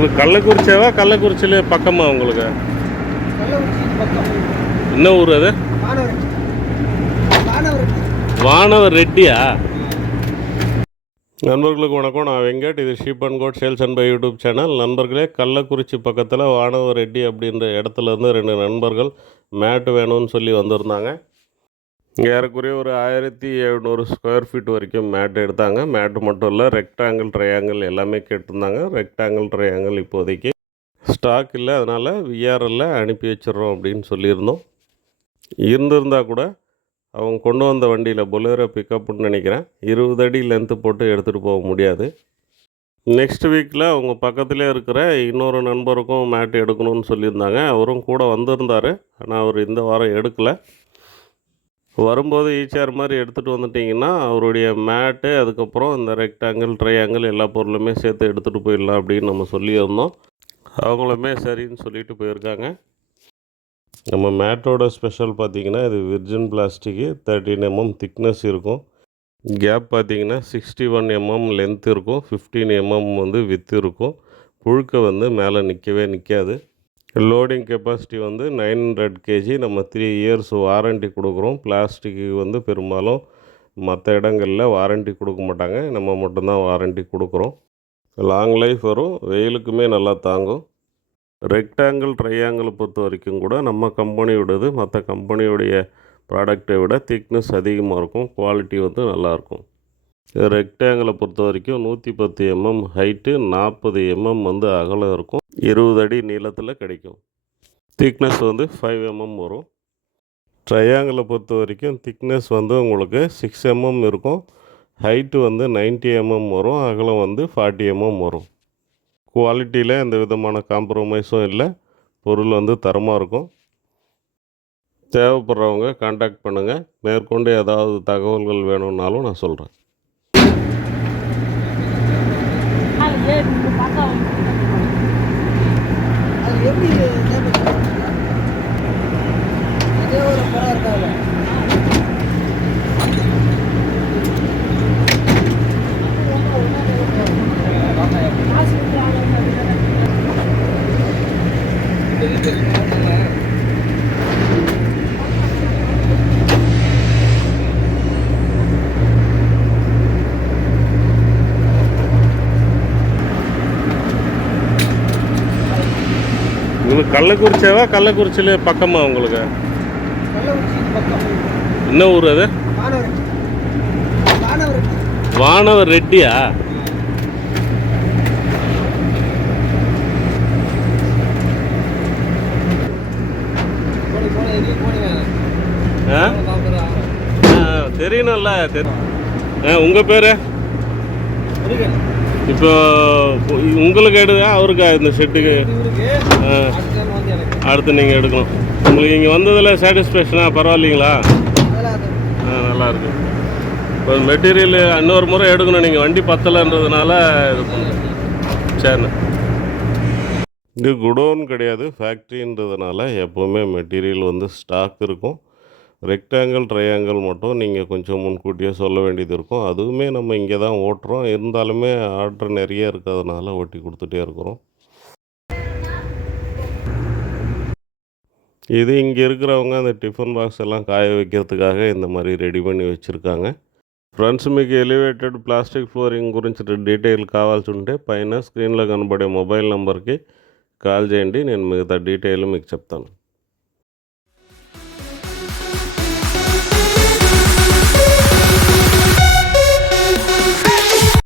இது கள்ளக்குறிச்சியாவா? கள்ளக்குறிச்சியில பக்கமா உங்களுக்கு? என்ன ஊர் அது? வானவர் ரெட்டியா? நண்பர்களுக்கு வணக்கம். நான் வெங்கட். இது sheep and goat sales and buy YouTube channel. நண்பர்களே கள்ளக்குறிச்சி பக்கத்தில் வானவர் ரெட்டி அப்படின்ற இடத்துல இருந்து ரெண்டு நண்பர்கள் மேட்டு வேணும்னு சொல்லி வந்திருந்தாங்க. ஏறக்குறைய ஒரு ஆயிரத்தி எழுநூறு ஸ்கொயர் ஃபீட் வரைக்கும் மேட் எடுத்தாங்க. மேட்டு மட்டும் இல்லை ரெக்டாங்கிள் ட்ரையாங்கிள் எல்லாமே கேட்டிருந்தாங்க. ரெக்டாங்கிள் ட்ரையாங்கிள் இப்போதைக்கு ஸ்டாக் இல்லை. அதனால் விஆர்எல்ல அனுப்பி வச்சிடுறோம் அப்படின்னு சொல்லியிருந்தோம். இருந்திருந்தால் கூட அவங்க கொண்டு வந்த வண்டியில் பொலேரோ பிக்கப்னு நினைக்கிறேன். இருபது அடி லென்த்து போட்டு எடுத்துகிட்டு போக முடியாது. நெக்ஸ்ட் வீக்கில் அவங்க பக்கத்திலே இருக்கிற இன்னொரு நண்பருக்கும் மேட் எடுக்கணும்னு சொல்லியிருந்தாங்க. அவரும் கூட வந்திருந்தார். ஆனால் அவர் இந்த வாரம் எடுக்கலை. வரும்போது ஈச்சேர் மாதிரி எடுத்துகிட்டு வந்துட்டிங்கன்னா அவருடைய மேட்டு அதுக்கப்புறம் இந்த ரெக்டாங்கிள் ட்ரையாங்கிள் எல்லா பொருளுமே சேர்த்து எடுத்துகிட்டு போயிடலாம் அப்படின்னு நம்ம சொல்லியிருந்தோம். அவங்களுமே சரின்னு சொல்லிட்டு போயிருக்காங்க. நம்ம மேட்டோட ஸ்பெஷல் பார்த்தீங்கன்னா இது virgin plastic thirteen mm thickness இருக்கும். கேப் பார்த்திங்கன்னா சிக்ஸ்டி ஒன் எம்எம் லென்த் இருக்கும். ஃபிஃப்டீன் எம்எம் வந்து வித் இருக்கும். புழுக்க வந்து மேலே நிற்கவே நிற்காது லோடிங் கெப்பாசிட்டி வந்து நைன் ஹண்ட்ரட் கேஜி நம்ம த்ரீ இயர்ஸ் வாரண்டி கொடுக்குறோம். பிளாஸ்டிக்கு வந்து பெரும்பாலும் மற்ற இடங்களில் வாரண்டி கொடுக்க மாட்டாங்க. நம்ம மட்டும்தான் வாரண்டி கொடுக்குறோம். லாங் லைஃப் வரும். வெயிலுக்குமே நல்லா தாங்கும். ரெக்டாங்கிள் ட்ரையாங்கிள் பொறுத்த வரைக்கும் கூட நம்ம கம்பெனியோடது மற்ற கம்பெனியுடைய ப்ராடக்டை விட திக்னஸ் அதிகமாக இருக்கும். குவாலிட்டி வந்து நல்லாயிருக்கும் ரெக்டாங்கிளை பொறுத்த வரைக்கும் நூற்றி பத்து எம்எம் ஹைட்டு நாற்பது எம்எம் வந்து அகலம் இருக்கும். இருபது அடி நீளத்தில் கிடைக்கும். திக்னஸ் வந்து ஃபைவ் எம்எம் வரும். ட்ரையாங்கிளை பொறுத்த வரைக்கும் திக்னஸ் வந்து உங்களுக்கு சிக்ஸ் எம்எம் இருக்கும். ஹைட்டு வந்து 90 எம்எம் வரும். அகலம் வந்து ஃபார்ட்டி எம்எம் வரும். குவாலிட்டியில் எந்த விதமான காம்ப்ரமைஸும் இல்லை. பொருள் வந்து தரமாக இருக்கும். தேவைப்படுறவங்க காண்டாக்ட் பண்ணுங்கள் மேற்கொண்டு ஏதாவது தகவல்கள் வேணும்னாலும் நான் சொல்கிறேன் அது எப்படி damage பண்ணுவீங்க? அதே ஒரு படம் இருக்காங்க இது கள்ளக்குறிச்சியாவா? கள்ளக்குறிச்சியில் பக்கமா உங்களுக்கு? என்ன ஊர் அது? வானவர் ரெட்டியா? ஆ? தெரியணும்ல தெரி ஆ உங்கள் பேர்? இப்போ உங்களுக்கு எடுதா அவருக்கா இந்த செட்டுக்கு? ஆ. அடுத்து நீங்கள் எடுக்கணும். உங்களுக்கு இங்கே வந்ததில் சாட்டிஸ்ஃபேக்ஷனா பரவாயில்லைங்களா? ஆ நல்லாயிருக்கு இப்போ மெட்டீரியல் இன்னொரு முறை எடுக்கணும். நீங்கள் வண்டி பத்தலைன்றதுனால இது பண்ணுங்க சரிண்ணே இது குடோன் கிடையாது. ஃபேக்ட்ரின்றதுனால எப்போவுமே மெட்டீரியல் வந்து ஸ்டாக் இருக்கும். ரெக்டாங்கிள் ட்ரையாங்கிள் மட்டும் நீங்கள் கொஞ்சம் முன்கூட்டியே சொல்ல வேண்டியது இருக்கும். அதுவுமே நம்ம இங்கே தான் ஓட்டுறோம். இருந்தாலுமே ஆர்டர் நிறைய இருக்கிறதுனால ஓட்டி கொடுத்துட்டே இருக்கிறோம். இது இங்கே இருக்கிறவங்க அந்த டிஃபன் பாக்ஸ் எல்லாம் காய வைக்கிறதுக்காக இந்த மாதிரி రెడీ பண்ணி వச்சிருக்காங்க ఫ్రెండ్స్ మీకు ఎలివేటెడ్ ప్లాస్టిక్ ఫ్లోరింగ్ గురించి డీటెయిల్ కావాల్సి ఉంటే పైన స్క్రీన్లో కనబడే మొబైల్ నెంబర్కి కాల్ చేయండి నేను మిగతా డీటెయిల్ మీకు చెప్తాను